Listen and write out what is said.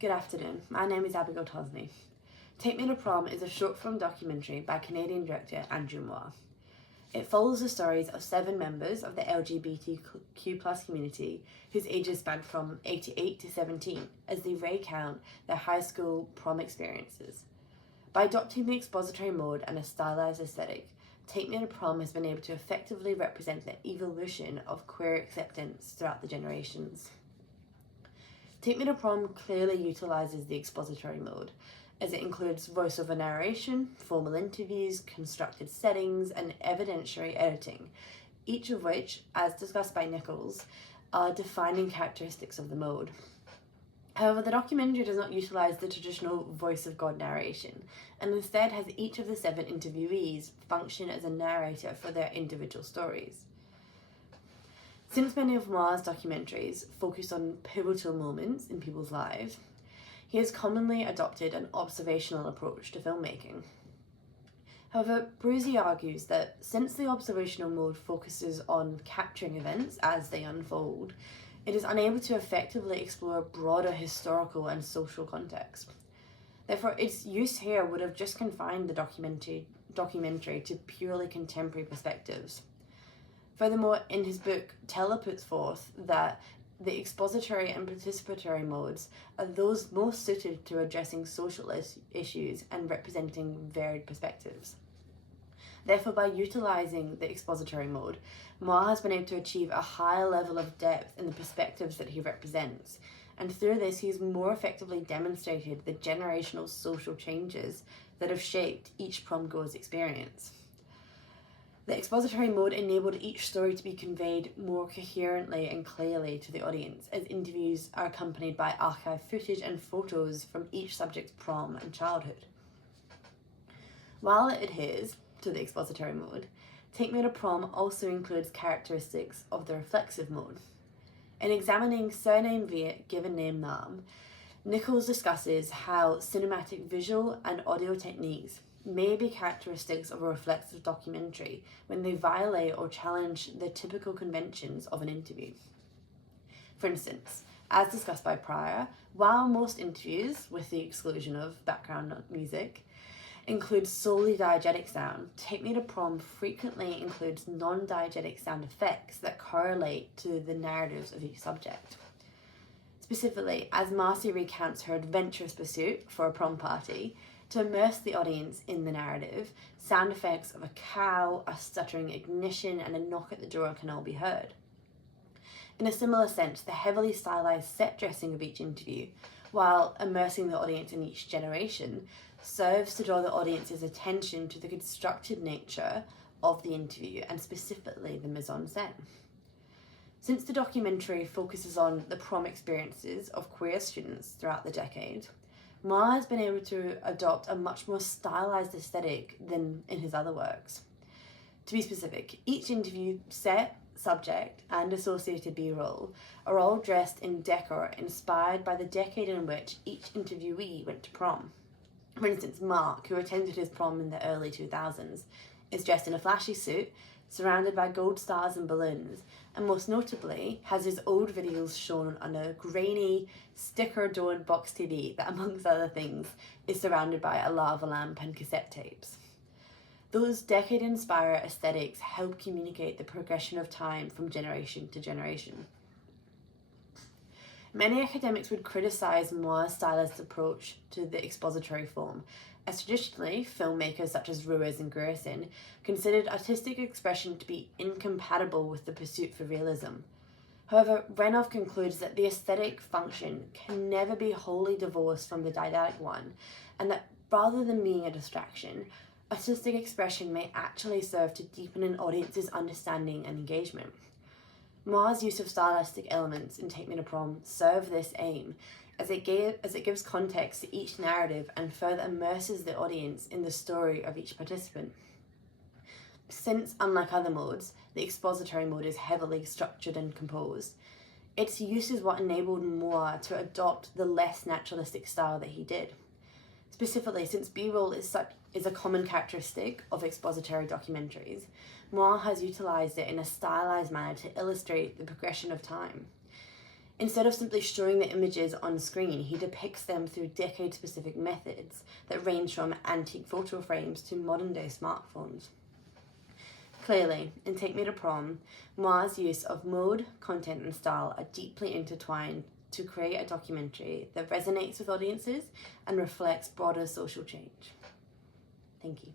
Good afternoon, my name is Abigail Tosney. Take Me to Prom is a short-form documentary by Canadian director Andrew Moore. It follows the stories of 7 members of the LGBTQ+ community whose ages span from 88 to 17 as they recount their high school prom experiences. By adopting the expository mode and a stylized aesthetic, Take Me to Prom has been able to effectively represent the evolution of queer acceptance throughout the generations. Take Me to Prom clearly utilises the expository mode, as it includes voiceover narration, formal interviews, constructed settings, and evidentiary editing, each of which, as discussed by Nichols, are defining characteristics of the mode. However, the documentary does not utilise the traditional voice of God narration, and instead has each of the 7 interviewees function as a narrator for their individual stories. Since many of Moore's documentaries focus on pivotal moments in people's lives, he has commonly adopted an observational approach to filmmaking. However, Bruzy argues that since the observational mode focuses on capturing events as they unfold, it is unable to effectively explore broader historical and social context. Therefore, its use here would have just confined the documentary to purely contemporary perspectives. Furthermore, in his book, Teller puts forth that the expository and participatory modes are those most suited to addressing social issues and representing varied perspectives. Therefore, by utilising the expository mode, Moore has been able to achieve a higher level of depth in the perspectives that he represents, and through this he's more effectively demonstrated the generational social changes that have shaped each prom-goer's experience. The expository mode enabled each story to be conveyed more coherently and clearly to the audience, as interviews are accompanied by archive footage and photos from each subject's prom and childhood. While it adheres to the expository mode, Take Me to Prom also includes characteristics of the reflexive mode. In examining Surname via Given Name Naam, Nichols discusses how cinematic visual and audio techniques may be characteristics of a reflexive documentary when they violate or challenge the typical conventions of an interview. For instance, as discussed by Pryor, while most interviews, with the exclusion of background music, include solely diegetic sound, Take Me to Prom frequently includes non-diegetic sound effects that correlate to the narratives of each subject. Specifically, as Marcy recounts her adventurous pursuit for a prom party, to immerse the audience in the narrative, sound effects of a cow, a stuttering ignition, and a knock at the door can all be heard. In a similar sense, the heavily stylized set dressing of each interview, while immersing the audience in each generation, serves to draw the audience's attention to the constructed nature of the interview and specifically the mise-en-scène. Since the documentary focuses on the prom experiences of queer students throughout the decade, Moore has been able to adopt a much more stylized aesthetic than in his other works. To be specific, each interview set, subject, and associated B-roll are all dressed in decor inspired by the decade in which each interviewee went to prom. For instance, Mark, who attended his prom in the early 2000s, is dressed in a flashy suit, surrounded by gold stars and balloons, and most notably has his old videos shown on a grainy, sticker-adorned box TV that, amongst other things, is surrounded by a lava lamp and cassette tapes. Those decade-inspired aesthetics help communicate the progression of time from generation to generation. Many academics would criticise Moore's stylized approach to the expository form, as traditionally filmmakers such as Ruiz and Grierson considered artistic expression to be incompatible with the pursuit for realism. However, Renov concludes that the aesthetic function can never be wholly divorced from the didactic one, and that rather than being a distraction, artistic expression may actually serve to deepen an audience's understanding and engagement. Moore's use of stylistic elements in Take Me to Prom serve this aim, as it gives context to each narrative and further immerses the audience in the story of each participant. Since, unlike other modes, the expository mode is heavily structured and composed, its use is what enabled Moore to adopt the less naturalistic style that he did. Specifically, since B-roll is a common characteristic of expository documentaries, Moore has utilised it in a stylised manner to illustrate the progression of time. Instead of simply showing the images on screen, he depicts them through decade-specific methods that range from antique photo frames to modern-day smartphones. Clearly, in Take Me to Prom, Moa's use of mode, content and style are deeply intertwined to create a documentary that resonates with audiences and reflects broader social change. Thank you.